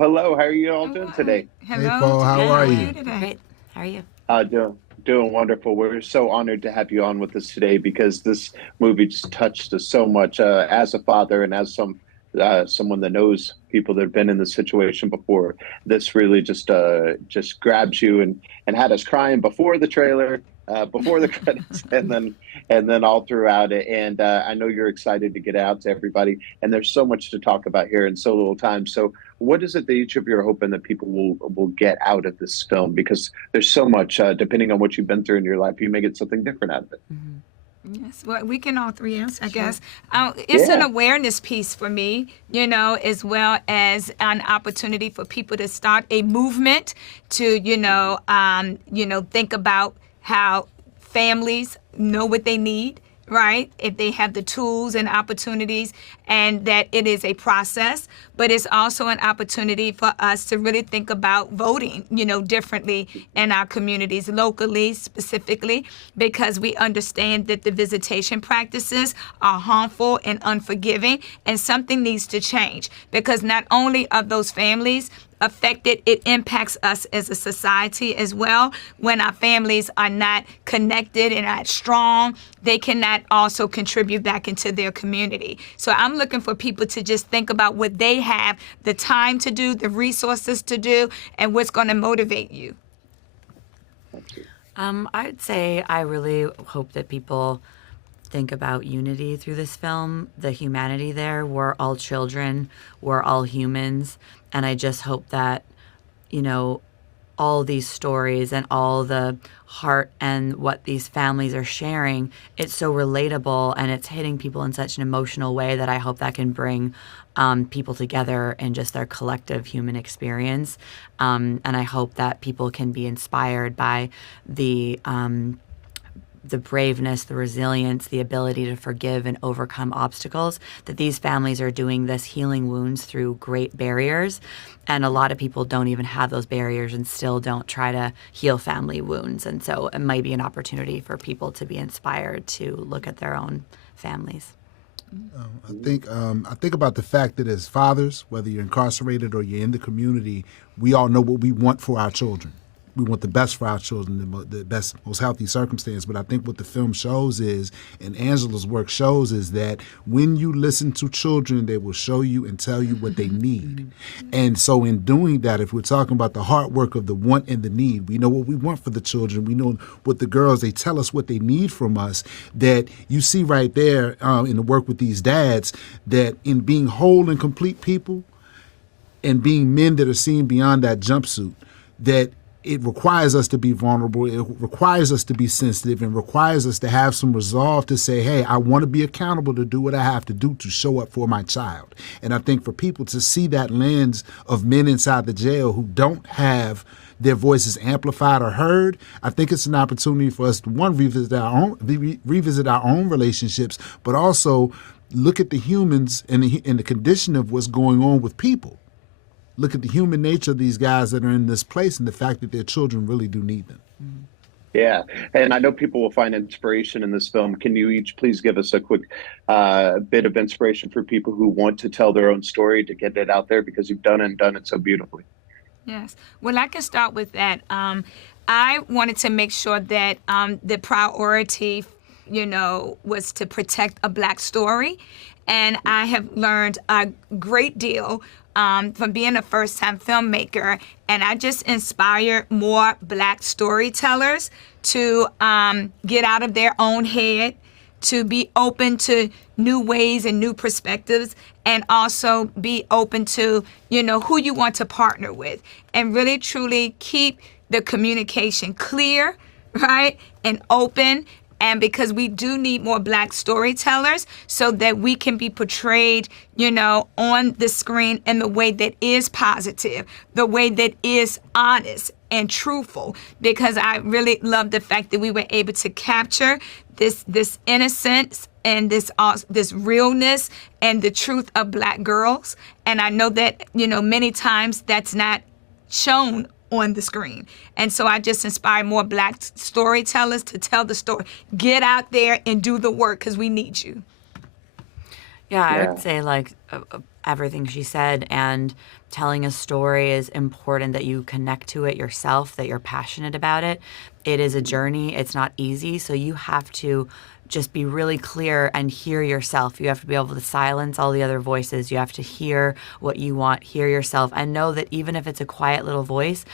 Hello. How are you all doing Hello. today? Hey, Hello. Paul, how Today, are how are you? you today? Great. How are you? Doing wonderful. We're so honored to have you on with us today because this movie just touched us so much. As a father and as someone that knows people that have been in this situation before, this really just grabs you and had us crying before the trailer, before the credits, and then all throughout it. And I know you're excited to get out to everybody. And there's so much to talk about here in so little time. So, what is it that each of you are hoping that people will get out of this film? Because there's so much, depending on what you've been through in your life, you may get something different out of it. Hmm. Yes, well, we can all three answer, I Sure. guess. It's an Yeah. awareness piece for me, as well as an opportunity for people to start a movement to, think about how families know what they need, right? If they have the tools and opportunities, and that it is a process, but it's also an opportunity for us to really think about voting, differently in our communities, locally, specifically, because we understand that the visitation practices are harmful and unforgiving, and something needs to change because not only are those families affected, it impacts us as a society as well. When our families are not connected and not strong, they cannot also contribute back into their community. So I'm looking for people to just think about what they have the time to do, the resources to do, and what's going to motivate you. I'd say I really hope that people think about unity through this film, the humanity there. We're all children, we're all humans, and I just hope that, you know, all these stories and all the heart and what these families are sharing, it's so relatable and it's hitting people in such an emotional way that I hope that can bring people together in just their collective human experience. And I hope that people can be inspired by the braveness, the resilience, the ability to forgive and overcome obstacles, that these families are doing this healing wounds through great barriers. And a lot of people don't even have those barriers and still don't try to heal family wounds. And so it might be an opportunity for people to be inspired to look at their own families. I think about the fact that as fathers, whether you're incarcerated or you're in the community, we all know what we want for our children. We want the best for our children, the best, most healthy circumstance. But I think what the film shows is, and Angela's work shows, is that when you listen to children, they will show you and tell you what they need. And so in doing that, if we're talking about the hard work of the want and the need, we know what we want for the children. We know what the girls, they tell us what they need from us. That you see right there in the work with these dads, that in being whole and complete people and being men that are seeing beyond that jumpsuit, that it requires us to be vulnerable. It requires us to be sensitive and requires us to have some resolve to say, hey, I want to be accountable to do what I have to do to show up for my child. And I think for people to see that lens of men inside the jail who don't have their voices amplified or heard, I think it's an opportunity for us to, one, revisit our own relationships, but also look at the humans and the condition of what's going on with people. Look at the human nature of these guys that are in this place and the fact that their children really do need them. Yeah, and I know people will find inspiration in this film. Can you each please give us a quick bit of inspiration for people who want to tell their own story, to get it out there, because you've done it so beautifully? Yes. Well, I can start with that. I wanted to make sure that the priority, was to protect a Black story. And I have learned a great deal from being a first-time filmmaker. And I just inspire more Black storytellers to get out of their own head, to be open to new ways and new perspectives, and also be open to, who you want to partner with, and really truly keep the communication clear, right, and open. And because we do need more Black storytellers so that we can be portrayed, on the screen in the way that is positive, the way that is honest and truthful. Because I really love the fact that we were able to capture this innocence and this realness and the truth of Black girls. And I know that, many times that's not shown on the screen. And so I just inspire more Black storytellers to tell the story. Get out there and do the work, because we need you. Yeah, I Yeah. would say everything she said. And telling a story is important, that you connect to it yourself, that you're passionate about it. It is a journey. It's not easy. So you have to just be really clear and hear yourself. You have to be able to silence all the other voices. You have to hear what you want, hear yourself, and know that even if it's a quiet little voice,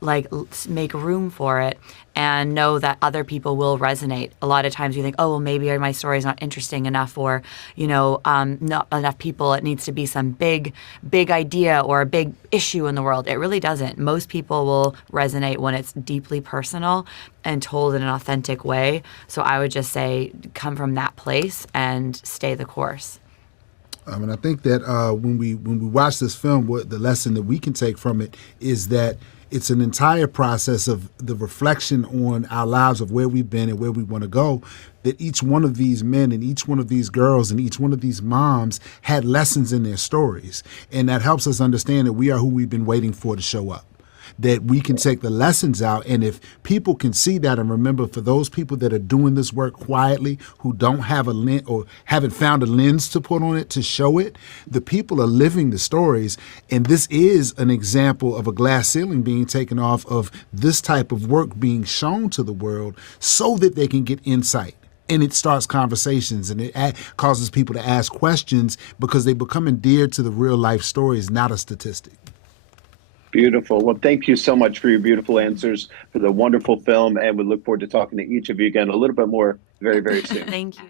like, make room for it and know that other people will resonate. A lot of times you think, oh, well, maybe my story is not interesting enough, or, not enough people. It needs to be some big idea or a big issue in the world. It really doesn't. Most people will resonate when it's deeply personal and told in an authentic way. So I would just say, come from that place and stay the course. And I think that when we watch this film, what the lesson that we can take from it is that it's an entire process of the reflection on our lives, of where we've been and where we want to go, that each one of these men and each one of these girls and each one of these moms had lessons in their stories. And that helps us understand that we are who we've been waiting for to show up. That we can take the lessons out, and if people can see that and remember, for those people that are doing this work quietly, who don't have a lens or haven't found a lens to put on it to show it, the people are living the stories. And this is an example of a glass ceiling being taken off, of this type of work being shown to the world so that they can get insight. And it starts conversations, and it causes people to ask questions, because they become endeared to the real life stories, not a statistic. Beautiful. Well, thank you so much for your beautiful answers, for the wonderful film, and we look forward to talking to each of you again a little bit more very, very soon. Thank you.